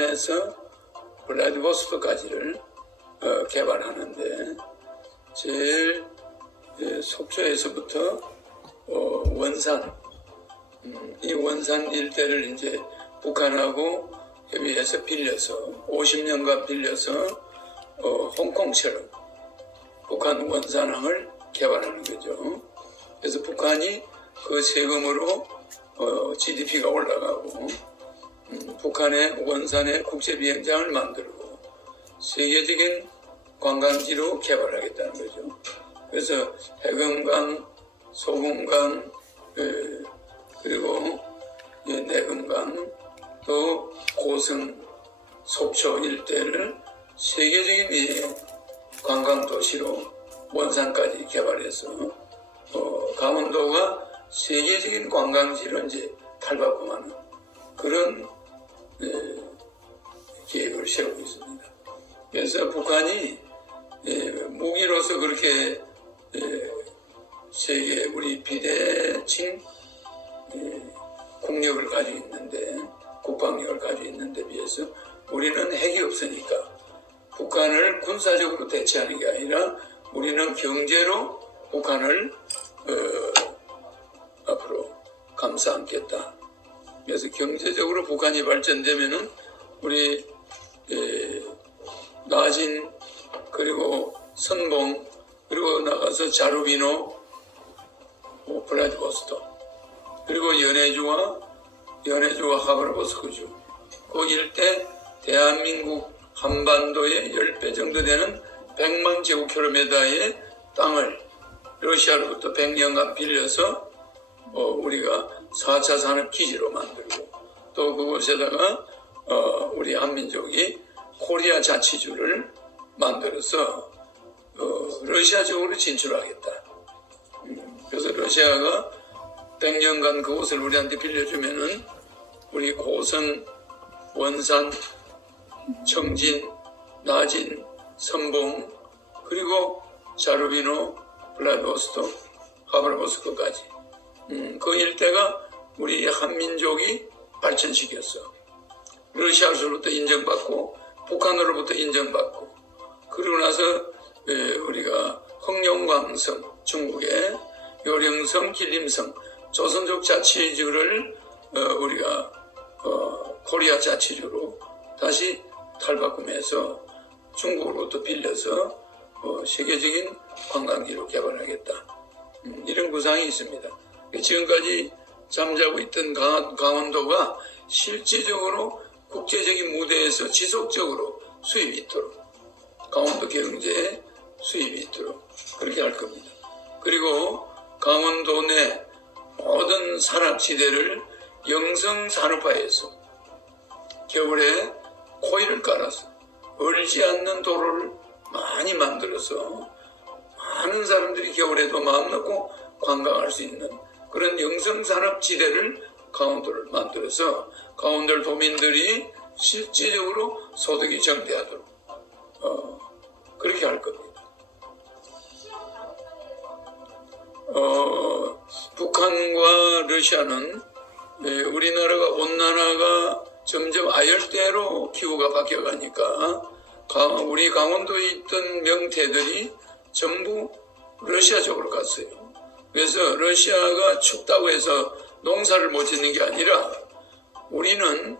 북한에서 블라디보스토크까지를 개발하는데 제일 속초에서부터 원산, 이 원산 일대를 이제 북한하고 협의해서 빌려서 50년간 빌려서 홍콩처럼 북한 원산항을 개발하는 거죠. 그래서 북한이 그 세금으로 GDP가 올라가고 북한의 원산의 국제비행장을 만들고 세계적인 관광지로 개발하겠다는 거죠. 그래서 해금강, 소금강, 그리고 내금강, 또 고성, 속초 일대를 세계적인 이 관광도시로 원산까지 개발해서 강원도가 세계적인 관광지로 이제 탈바꿈하는 그런 계획을 세우고 있습니다. 그래서 북한이 무기로서 그렇게 세계 우리 비대칭 국력을 가지고 있는데, 국방력을 가지고 있는데 비해서 우리는 핵이 없으니까 북한을 군사적으로 대체하는 게 아니라 우리는 경제로 북한을 앞으로 감싸 안겠다. 그래서 경제적으로 북한이 발전되면은 우리 나진, 그리고 선봉, 그리고 나가서 자루비노, 블라디보스토크, 그리고 연해주와 하바르보스크주, 그 일대 대한민국 한반도의 10배 정도 되는 100만 제곱킬로미터의 땅을 러시아로부터 100년간 빌려서 우리가 4차 산업기지로 만들고, 또 그곳에다가 우리 한민족이 코리아 자치주를 만들어서 러시아 쪽으로 진출하겠다. 그래서 러시아가 100년간 그곳을 우리한테 빌려주면은 우리 고성, 원산, 청진, 나진, 선봉, 그리고 자루비노, 블라디보스토크, 하바르보스크까지 그 일대가 우리 한민족이 발전시켰어. 러시아로부터 인정받고 북한으로부터 인정받고, 그러고 나서 우리가 흑룡강성, 중국의 요령성, 길림성, 조선족 자치주를 우리가 코리아 자치주로 다시 탈바꿈해서 중국으로부터 빌려서 세계적인 관광지로 개발하겠다. 이런 구상이 있습니다. 지금까지 잠자고 있던 강원도가 실질적으로 국제적인 무대에서 지속적으로 수입이 있도록, 강원도 경제에 수입이 있도록 그렇게 할 겁니다. 그리고 강원도 내 모든 산악지대를 영성산업화해서 겨울에 코일을 깔아서 얼지 않는 도로를 많이 만들어서 많은 사람들이 겨울에도 마음 놓고 관광할 수 있는 그런 영성산업지대를 강원도를 만들어서 강원도 도민들이 실질적으로 소득이 증대하도록 그렇게 할 겁니다. 북한과 러시아는 우리나라가 온난화가 점점 아열대로 기후가 바뀌어가니까 우리 강원도에 있던 명태들이 전부 러시아 쪽으로 갔어요. 그래서 러시아가 춥다고 해서 농사를 못 짓는 게 아니라 우리는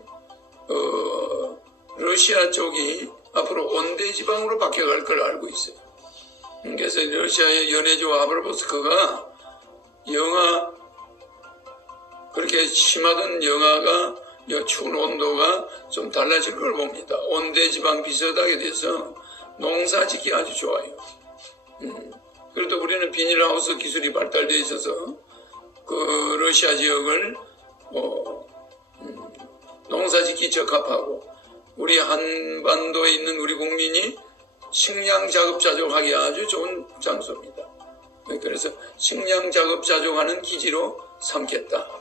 러시아 쪽이 앞으로 온대지방으로 바뀌어갈 걸 알고 있어요. 그래서 러시아의 연해주와 하바르보스크가 그렇게 심하던 영하가 추운 온도가 좀 달라질 걸 봅니다. 온대지방 비슷하게 돼서 농사 짓기 아주 좋아요. 그래도 우리는 비닐하우스 기술이 발달되어 있어서 그 러시아 지역을 농사 짓기 적합하고 우리 한반도에 있는 우리 국민이 식량 자급자족하기 아주 좋은 장소입니다. 그래서 식량 자급자족하는 기지로 삼겠다.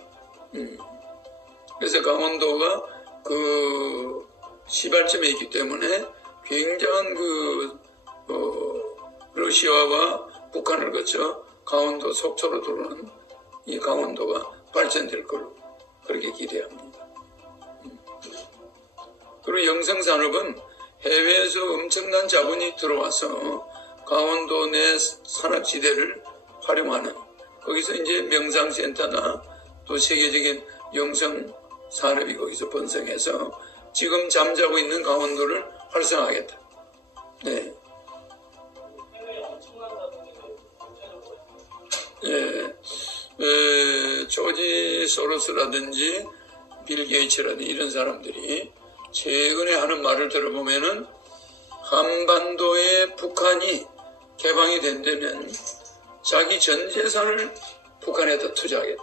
그래서 강원도가 그 시발점에 있기 때문에 굉장한 러시아와 북한을 거쳐 강원도 속초로 들어오는 이 강원도가 발전될 걸로 그렇게 기대합니다. 그리고 영성산업은 해외에서 엄청난 자본이 들어와서 강원도 내 산악지대를 활용하는, 거기서 이제 명상센터나 또 세계적인 영성산업이 거기서 번성해서 지금 잠자고 있는 강원도를 활성화하겠다. 네. 조지 소로스라든지 빌 게이츠라든지 이런 사람들이 최근에 하는 말을 들어보면은 한반도에 북한이 개방이 된다면 자기 전 재산을 북한에다 투자하겠다.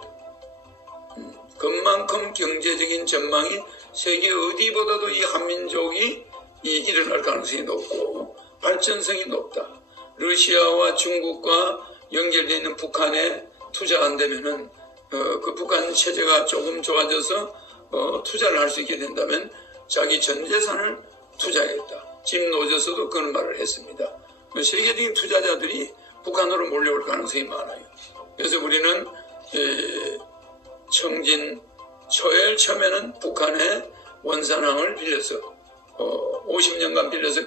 그만큼 경제적인 전망이 세계 어디보다도 이 한민족이 일어날 가능성이 높고 발전성이 높다. 러시아와 중국과 연결되어 있는 북한에 투자한다면은 그 북한 체제가 조금 좋아져서 투자를 할 수 있게 된다면 자기 전 재산을 투자하겠다. 짐 노저스도 그런 말을 했습니다. 세계적인 투자자들이 북한으로 몰려올 가능성이 많아요. 그래서 우리는 청진 초엘 처음에는 북한의 원산항을 빌려서 50년간 빌려서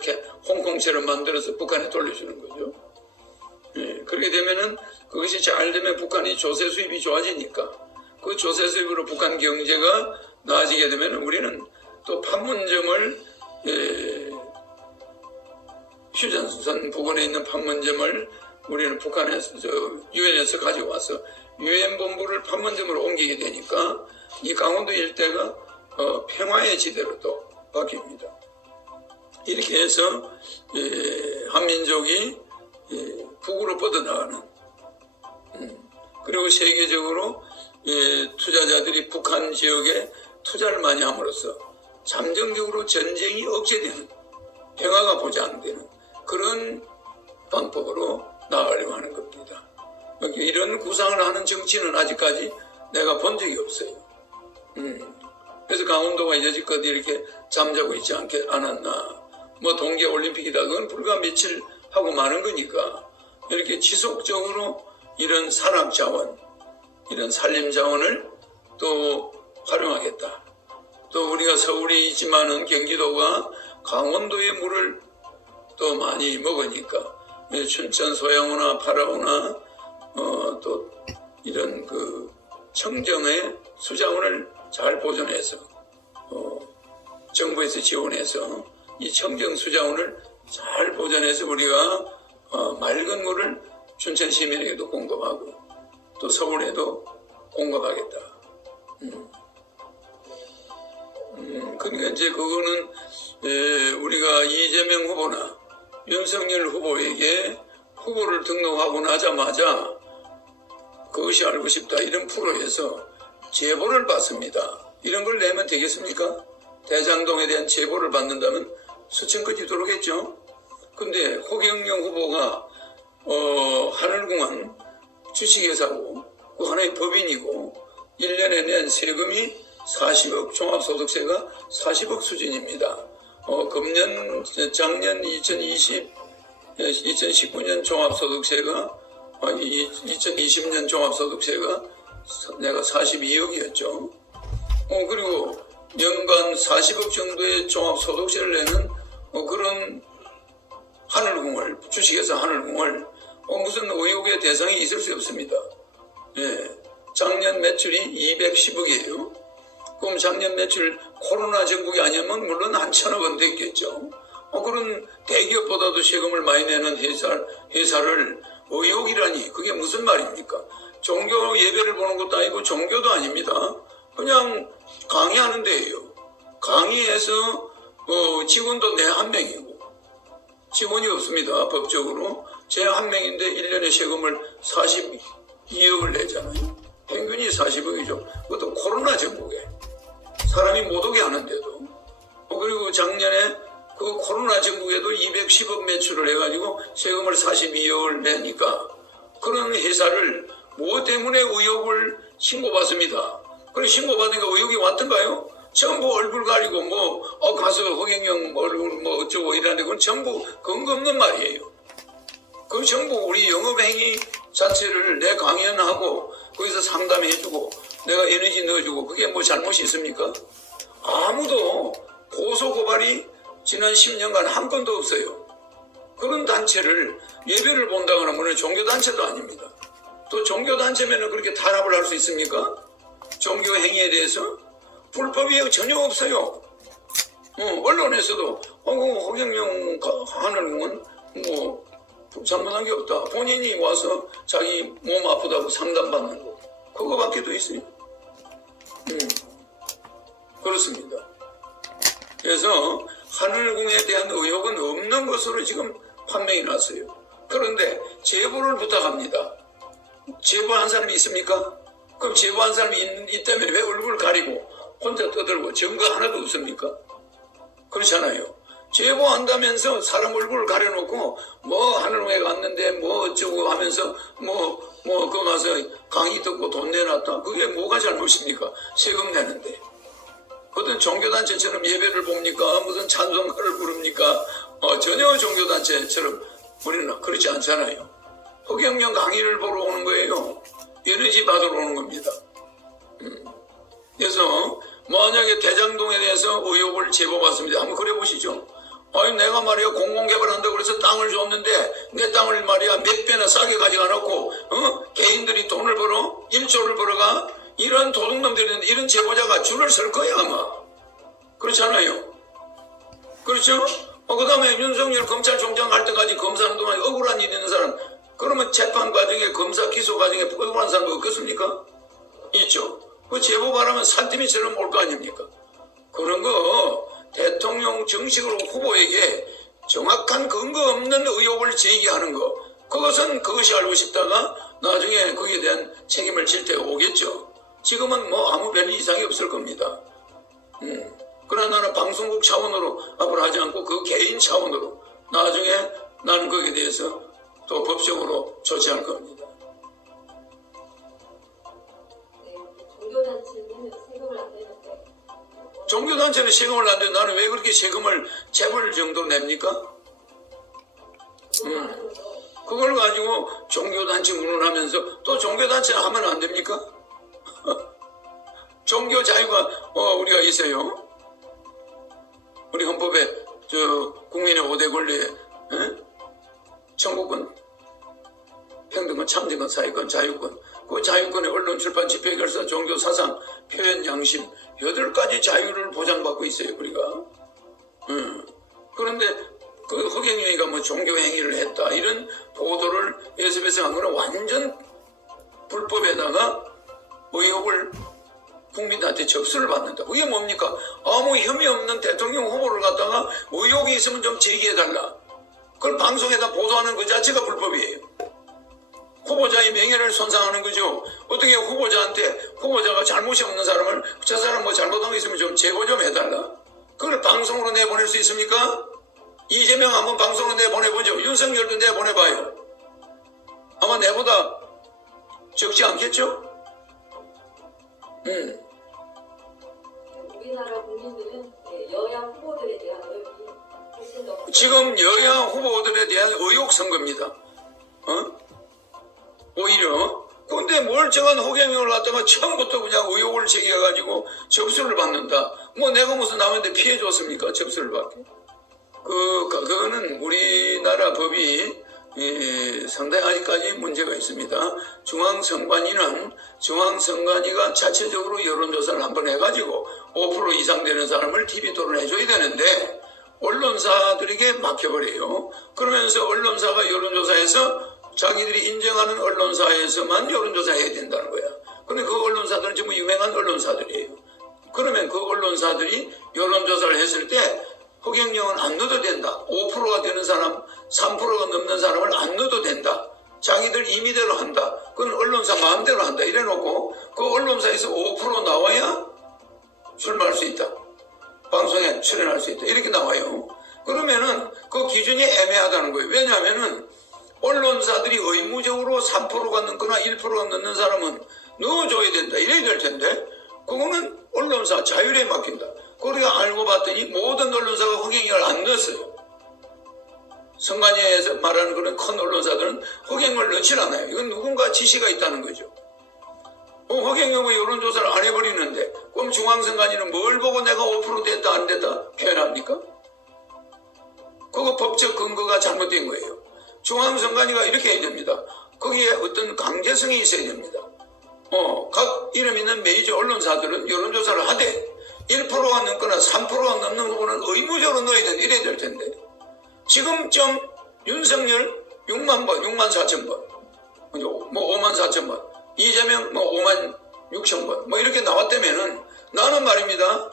홍콩처럼 만들어서 북한에 돌려주는 거죠. 그렇게 되면은 그것이 잘 되면 북한이 조세 수입이 좋아지니까 그 조세 수입으로 북한 경제가 나아지게 되면 우리는 또 판문점을 휴전선 부근에 있는 판문점을 우리는 북한에서 유엔에서 가지고 와서 유엔 본부를 판문점으로 옮기게 되니까 이 강원도 일대가 평화의 지대로 또 바뀝니다. 이렇게 해서 한민족이 북으로 뻗어나가는, 그리고 세계적으로 투자자들이 북한 지역에 투자를 많이 함으로써 잠정적으로 전쟁이 억제되는, 평화가 보장되는 그런 방법으로 나아가려고 하는 겁니다. 이런 구상을 하는 정치는 아직까지 내가 본 적이 없어요. 그래서 강원도가 여지껏 이렇게 잠자고 있지 않았나. 뭐 동계올림픽이다, 그건 불과 며칠 하고 마는 거니까 이렇게 지속적으로 이런 산악자원, 이런 산림자원을 또 활용하겠다. 또 우리가 서울이 있지만은 경기도가 강원도의 물을 또 많이 먹으니까 춘천 소양호나 파라오나 또 이런 그 청정의 수자원을 잘 보존해서 정부에서 지원해서 이 청정 수자원을 잘 보존해서 우리가 맑은 물을 춘천 시민에게도 공급하고 또 서울에도 공급하겠다. 그러니까 이제 그거는 우리가 이재명 후보나 윤석열 후보에게 후보를 등록하고 나자마자 그것이 알고 싶다 이런 프로에서 제보를 받습니다. 이런 걸 내면 되겠습니까? 대장동에 대한 제보를 받는다면 수천 건이 들어오겠죠. 근데 호경영 후보가 하늘공항 주식회사고 그 하나의 법인이고 1년에 낸 세금이 40억, 종합소득세가 40억 수준입니다. 작년 2019년 종합소득세가 2020년 종합소득세가 내가 42억이었죠. 그리고 연간 40억 정도의 종합소득세를 내는 그런 하늘공을, 주식회사 하늘공을 무슨 의혹의 대상이 있을 수 없습니다. 작년 매출이 210억이에요. 그럼 작년 매출 코로나 전국이 아니면 물론 한 1,000억 원 됐겠죠. 그런 대기업보다도 세금을 많이 내는 회사를 의혹이라니 그게 무슨 말입니까? 종교 예배를 보는 것도 아니고 종교도 아닙니다. 그냥 강의하는 데예요. 강의해서 직원도 내 한 명이고 직원이 없습니다. 법적으로 제 한 명인데 1년에 세금을 42억을 내잖아요. 평균이 40억이죠. 그것도 코로나 전국에 사람이 못 오게 하는데도. 그리고 작년에 그 코로나 전국에도 210억 매출을 해가지고 세금을 42억을 내니까 그런 회사를 무엇 때문에 의혹을 신고받습니다. 그래 신고받으니까 의혹이 왔던가요? 전부 얼굴 가리고 가서 허경영 얼굴 어쩌고 이러는데 그건 전부 근거 없는 말이에요. 그 전부 우리 영업행위 자체를 내 강연하고 거기서 상담해주고 내가 에너지 넣어주고 그게 뭐 잘못이 있습니까? 아무도 고소 고발이 지난 10년간 한 건도 없어요. 그런 단체를 예배를 본다거나 뭐는 종교단체도 아닙니다. 또 종교단체면 그렇게 탄압을 할 수 있습니까? 종교 행위에 대해서 불법이 전혀 없어요. 언론에서도 허경영 하늘궁은 뭐 잘못한 게 없다. 본인이 와서 자기 몸 아프다고 상담받는 거 그거밖에 더 있어요. 그렇습니다. 그래서 하늘궁에 대한 의혹은 없는 것으로 지금 판명이 났어요. 그런데 제보를 부탁합니다. 제보한 사람이 있습니까? 그럼 제보한 사람이 있다면 왜 얼굴 가리고 혼자 떠들고 증거 하나도 없습니까? 그렇잖아요. 제보한다면서 사람 얼굴을 가려놓고 뭐 하늘궁에 갔는데 뭐 어쩌고 하면서 그거 가서 강의 듣고 돈 내놨다. 그게 뭐가 잘못입니까? 세금 내는데. 어떤 종교단체처럼 예배를 봅니까? 무슨 찬송가를 부릅니까? 전혀 종교단체처럼 우리는 그렇지 않잖아요. 허경영 강의를 보러 오는 거예요. 에너지 받으러 오는 겁니다. 그래서 만약에 대장동에 대해서 의혹을 제보받습니다. 한번 그래 보시죠. 아니 내가 말이야 공공개발한다고 그래서 땅을 줬는데 내 땅을 말이야 몇 배나 싸게 가져가 놓고 개인들이 돈을 벌어 1조를 벌어가 이런 도둑놈들이 이런 제보자가 줄을 설 거야 아마. 그렇잖아요. 그렇죠? 그 다음에 윤석열 검찰총장 할 때까지 검사하는 동안 억울한 일 있는 사람 그러면 재판 과정에 검사 기소 과정에 억울한 사람 없겠습니까? 있죠. 그 제보 바라면 산더미처럼 올 거 아닙니까? 그런 거 대통령 정식으로 후보에게 정확한 근거 없는 의혹을 제기하는 거 그것이 알고 싶다가 나중에 거기에 대한 책임을 질 때가 오겠죠. 지금은 뭐 아무 별 이상이 없을 겁니다. 그러나 나는 방송국 차원으로 앞으로 하지 않고 그 개인 차원으로 나중에 나는 거기에 대해서 또 법적으로 조치할 겁니다. 네, 종교단체는 세금을 안 내는데. 종교단체는 세금을 안 내는데 나는 왜 그렇게 세금을 재벌 정도로 냅니까? 그걸 가지고 종교단체 운운하면서 또 종교단체는 하면 안 됩니까? 종교 자유가 우리가 있어요. 우리 헌법에 국민의 5대 권리에 청구권, 평등권, 참정권, 사회권, 자유권 그 자유권에 언론, 출판, 집회, 결사, 종교, 사상, 표현, 양심 8가지 자유를 보장받고 있어요 우리가. 그런데 그 허경영이가 뭐 종교 행위를 했다 이런 보도를 예습에서 한 거는 완전 불법에다가 의혹을 국민한테 접수를 받는다. 그게 뭡니까? 아무 혐의 없는 대통령 후보를 갖다가 의혹이 있으면 좀 제기해달라. 그걸 방송에다 보도하는 그 자체가 불법이에요. 후보자의 명예를 손상하는 거죠. 어떻게 후보자가 잘못이 없는 사람을 저 사람 뭐 잘못한 거 있으면 좀 제보 좀 해달라. 그걸 방송으로 내보낼 수 있습니까? 이재명 한번 방송으로 내보내보죠. 윤석열도 내보내봐요. 아마 내보다 적지 않겠죠? 우리나라 국민들은 여야 후보들에 대한 의혹이 훨씬 더 지금 여야 후보들에 대한 의혹 선거입니다. 오히려 근데 멀쩡한 허경영을 갖다가 처음부터 그냥 의혹을 제기해가지고 접수를 받는다. 뭐 내가 무슨 남한테 피해 줬습니까? 접수를 받게. 그거는 우리나라 법이 상당히 아직까지 문제가 있습니다. 중앙선관위가 자체적으로 여론조사를 한번 해가지고 5% 이상 되는 사람을 TV 토론해줘야 되는데 언론사들에게 맡겨버려요. 그러면서 언론사가 여론조사에서 자기들이 인정하는 언론사에서만 여론조사해야 된다는 거야. 근데 그 언론사들은 전부 유명한 언론사들이에요. 그러면 그 언론사들이 여론조사를 했을 때 허경영은 안 넣어도 된다. 5%가 되는 사람, 3%가 넘는 사람을 안 넣어도 된다. 자기들 임의대로 한다. 그건 언론사 마음대로 한다. 이래놓고 그 언론사에서 5% 나와야 출마할 수 있다. 방송에 출연할 수 있다. 이렇게 나와요. 그러면은 그 기준이 애매하다는 거예요. 왜냐하면은 언론사들이 의무적으로 3%가 넘거나 1%가 넘는 사람은 넣어줘야 된다. 이래야 될 텐데 그거는 언론사 자율에 맡긴다. 우리가 알고 봤더니 모든 언론사가 허경영을 안 넣었어요. 선관위에서 말하는 그런 큰 언론사들은 허경영을 넣질 않아요. 이건 누군가 지시가 있다는 거죠. 허경영의 여론조사를 안 해버리는데 그럼 중앙선관위는 뭘 보고 내가 5% 됐다 안 됐다 표현합니까? 그거 법적 근거가 잘못된 거예요. 중앙선관위가 이렇게 해야 됩니다. 거기에 어떤 강제성이 있어야 됩니다. 각 이름 있는 메이저 언론사들은 여론조사를 하되 1%가 넘거나 3%가 넘는 부분은 의무적으로 넣어야 된다. 이래야 될 텐데. 지금쯤 윤석열 6만 번, 6만 4천 번, 뭐 5만 4천 번, 이재명 뭐 5만 6천 번, 뭐 이렇게 나왔다면은 나는 말입니다.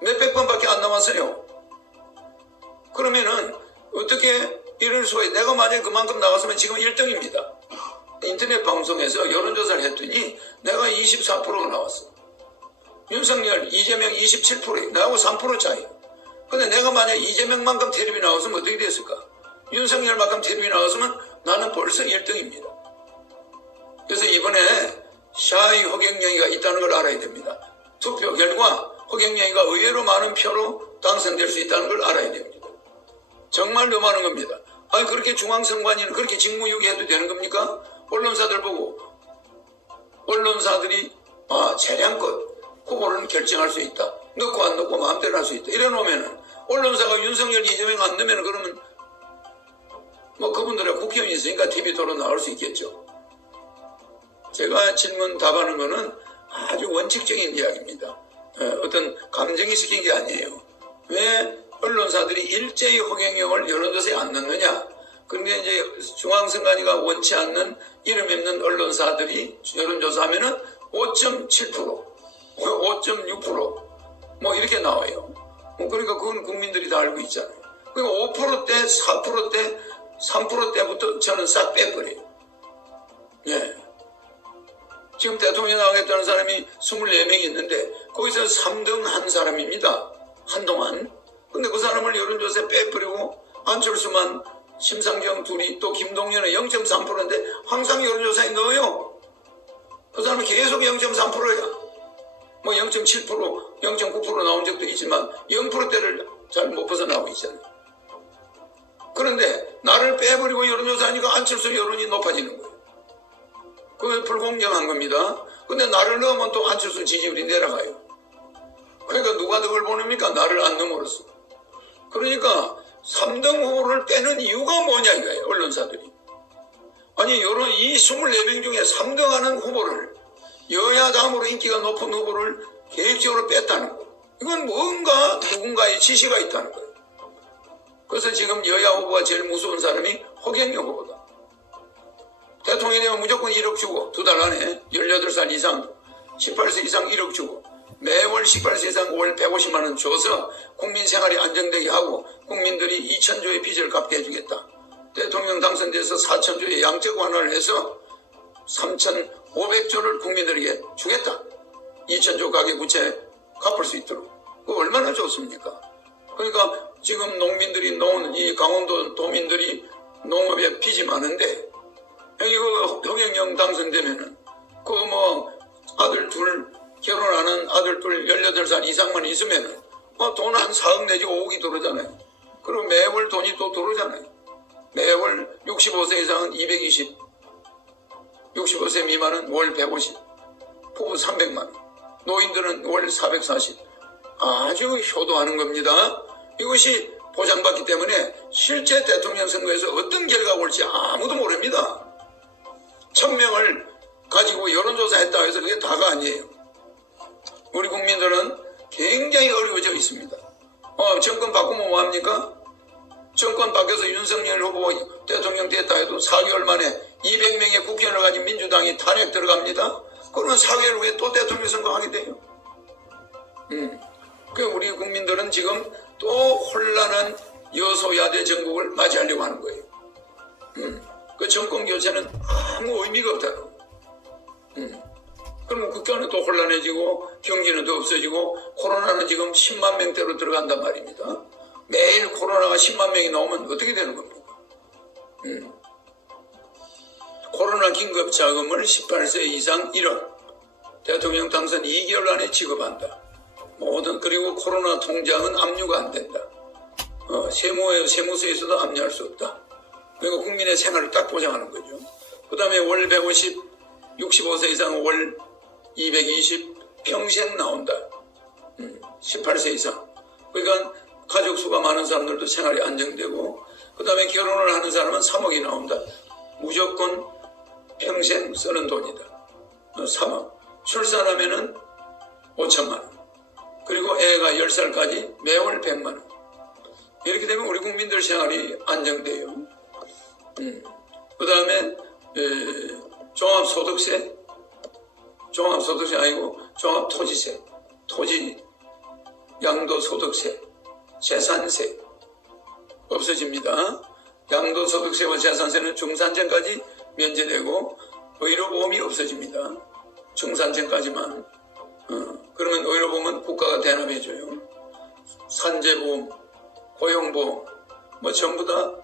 몇백 번밖에 안 남았어요. 그러면은 어떻게 이럴 수가 있어요? 내가 만약에 그만큼 나갔으면 지금 1등입니다. 인터넷 방송에서 여론조사를 했더니 내가 24%가 나왔어. 윤석열, 이재명 27%에 나하고 3% 차이. 근데 내가 만약 이재명만큼 텔레비 나왔으면 어떻게 됐을까? 윤석열만큼 텔레비 나왔으면 나는 벌써 1등입니다. 그래서 이번에 샤이 허경영이가 있다는 걸 알아야 됩니다. 투표 결과 허경영이가 의외로 많은 표로 당선될 수 있다는 걸 알아야 됩니다. 정말 너무 많은 겁니다. 아니 그렇게 중앙선관위는 그렇게 직무유기해도 되는 겁니까? 언론사들 보고 언론사들이 재량껏 후보를 결정할 수 있다. 넣고 안 넣고 마음대로 할 수 있다. 이래 놓으면은 언론사가 윤석열, 이재명 안 넣으면 그러면 뭐 그분들의 국회의원이 있으니까 TV 토론 나올 수 있겠죠. 제가 질문 답하는 거는 아주 원칙적인 이야기입니다. 어떤 감정이 섞인 게 아니에요. 왜 언론사들이 일제히 허경영을 여론조사에 안 넣느냐? 그런데 이제 중앙선관위가 원치 않는 이름 없는 언론사들이 여론조사하면은 5.7%, 5.6% 뭐 이렇게 나와요. 그러니까 그건 국민들이 다 알고 있잖아요. 그러니까 5%대, 4%대, 3%대부터 저는 싹 빼버려요. 예. 지금 대통령 나가겠다는 사람이 24명이 있는데 거기서 3등 한 사람입니다. 한동안. 근데 그 사람을 여론조사에 빼버리고 안철수만 심상정 둘이 또 김동연은 0.3%인데 항상 여론조사에 넣어요. 그 사람은 계속 0.3%야. 뭐 0.7%, 0.9% 나온 적도 있지만 0%대를 잘 못 벗어나고 있잖아요. 그런데 나를 빼버리고 여론조사하니까 안철수 여론이 높아지는 거예요. 그게 불공정한 겁니다. 근데 나를 넣으면 또 안철수 지지율이 내려가요. 그러니까 누가 덕을 보냅니까? 나를 안 넣음으로써. 그러니까 3등 후보를 빼는 이유가 뭐냐 이거예요. 언론사들이. 아니 이 24명 중에 3등 하는 후보를 여야 다음으로 인기가 높은 후보를 계획적으로 뺐다는 거. 이건 뭔가 누군가의 지시가 있다는 거예요. 그래서 지금 여야 후보가 제일 무서운 사람이 허경영 후보다. 대통령이 되면 무조건 1억 주고 2달 안에 18살 이상 18세 이상 1억 주고 매월 18세 이상 월 150만 원 줘서 국민 생활이 안정되게 하고 국민들이 2천조의 빚을 갚게 해주겠다. 대통령 당선돼서 4천조의 양적 완화를 해서 3,500조를 국민들에게 주겠다. 2천조 가계부채 갚을 수 있도록. 그거 얼마나 좋습니까? 그러니까 지금 농민들이 이 강원도 도민들이 농업에 빚이 많은데 이거 허경영 당선되면은 그 뭐 아들 둘 결혼하는 아들 둘 18살 이상만 있으면은 돈 한 4억 내지 5억이 들어오잖아요. 그리고 매월 돈이 또 들어오잖아요. 매월 65세 이상은 220, 65세 미만은 월 150, 부부 300만 원, 노인들은 월 440. 아주 효도하는 겁니다. 이것이 보장받기 때문에 실제 대통령 선거에서 어떤 결과가 올지 아무도 모릅니다. 1000명을 가지고 여론조사했다 해서 그게 다가 아니에요. 우리 국민들은 굉장히 어려워져 있습니다. 정권 바꾸면 뭐합니까? 정권 바뀌어서 윤석열 후보 대통령 됐다 해도 4개월 만에 200명의 국회의원을 가진 민주당이 탄핵 들어갑니다. 그러면 4개월 후에 또 대통령 선거하게 돼요. 그 우리 국민들은 지금 또 혼란한 여소야대 정국을 맞이하려고 하는 거예요. 그 정권 교체는 아무 의미가 없다는. 그러면 국가는 또 혼란해지고 경기는 더 없어지고 코로나는 지금 10만 명대로 들어간단 말입니다. 매일 코로나가 10만 명이 나오면 어떻게 되는 겁니까? 코로나 긴급 자금을 18세 이상 1억 대통령 당선 2개월 안에 지급한다. 그리고 코로나 통장은 압류가 안 된다. 세무서에서도 압류할 수 없다. 그리고 국민의 생활을 딱 보장하는 거죠. 그 다음에 월 150 65세 이상 월 220 평생 나온다. 18세 이상. 그러니까 가족 수가 많은 사람들도 생활이 안정되고, 그 다음에 결혼을 하는 사람은 3억이 나온다. 무조건 평생 쓰는 돈이다. 3억. 출산하면은 5천만 원. 그리고 애가 10살까지 매월 100만 원. 이렇게 되면 우리 국민들 생활이 안정돼요. 그 다음에 종합소득세, 종합소득세 아니고 종합토지세, 토지 양도소득세, 재산세 없어집니다. 양도소득세와 재산세는 중산층까지 면제되고 의료보험이 없어집니다. 중산층까지만. 그러면 의료보험은 국가가 대납해줘요. 산재보험, 고용보험 뭐 전부 다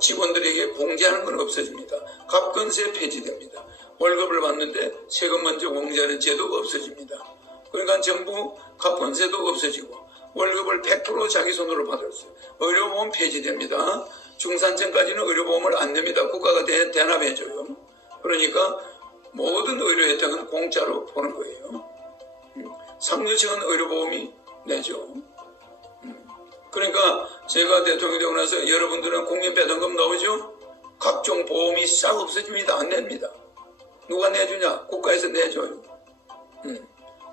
직원들에게 공제하는 건 없어집니다. 갑근세 폐지됩니다. 월급을 받는데 세금 먼저 공제하는 제도가 없어집니다. 그러니까 정부 갑근세도 없어지고 월급을 100% 자기 손으로 받을 수 있어요. 의료보험 폐지됩니다. 중산층까지는 의료보험을 안 냅니다. 국가가 대납해줘요. 그러니까 모든 의료 혜택은 공짜로 보는 거예요. 상류층은 의료보험이 내죠. 그러니까 제가 대통령이 되고 나서 여러분들은 국민배당금 나오죠? 각종 보험이 싹 없어집니다. 안 냅니다. 누가 내주냐? 국가에서 내줘요.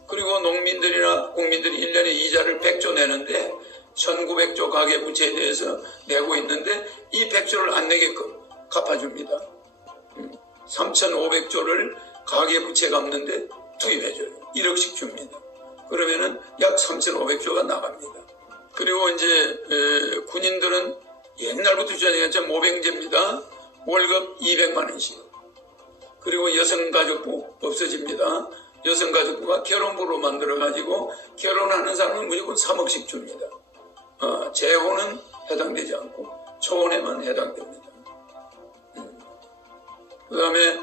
그리고 농민들이나 국민들이 1년에 이자를 100조 내는데 1900조 가계부채에 대해서 내고 있는데 이 100조를 안 내게끔 갚아줍니다. 3500조를 가계부채 갚는데 투입해줘요. 1억씩 줍니다. 그러면은 약 3500조가 나갑니다. 그리고 이제 군인들은 옛날부터 주장했던 모병제입니다. 월급 200만 원씩. 그리고 여성가족부 없어집니다. 여성가족부가 결혼부로 만들어가지고 결혼하는 사람은 무조건 3억씩 줍니다. 재혼은 해당되지 않고 초혼에만 해당됩니다. 그 다음에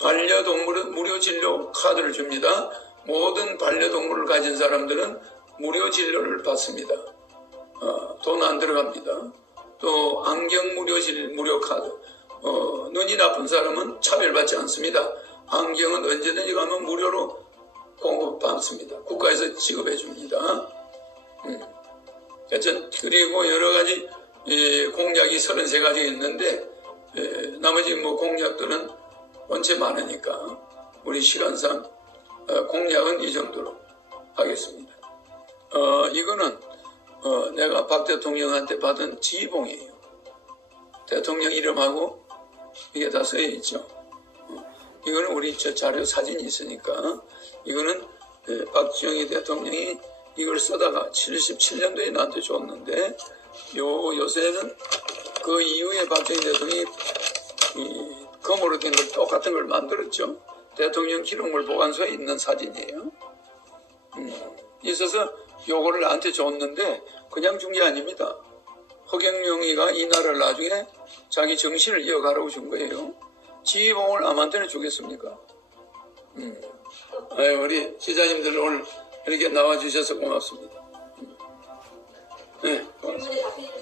반려동물은 무료 진료 카드를 줍니다. 모든 반려동물을 가진 사람들은 무료 진료를 받습니다. 돈 안 들어갑니다. 또 안경 무료 카드. 눈이 나쁜 사람은 차별받지 않습니다. 안경은 언제든지 가면 무료로 공급받습니다. 국가에서 지급해 줍니다. 그리고 여러 가지 공약이 33가지 있는데 나머지 뭐 공약들은 원체 많으니까 우리 시간상 공약은 이 정도로 하겠습니다. 이거는 내가 박 대통령한테 받은 지휘봉이에요. 대통령 이름하고 이게 다 써져 있죠. 이거는 우리 저 자료 사진이 있으니까 이거는 박정희 대통령이 이걸 쓰다가 77년도에 나한테 줬는데 요새는 그 이후에 박정희 대통령이 검으로 된 걸 똑같은 걸 만들었죠. 대통령 기록물 보관소에 있는 사진이에요. 있어서 요거를 나한테 줬는데 그냥 준 게 아닙니다. 허경영이가 이 나라를 나중에 자기 정신을 이어가라고 준 거예요. 지휘봉을 남한테는 주겠습니까? 우리 기자님들 오늘 이렇게 나와주셔서 고맙습니다. 네, 고맙습니다. 질문에 답해 주세요.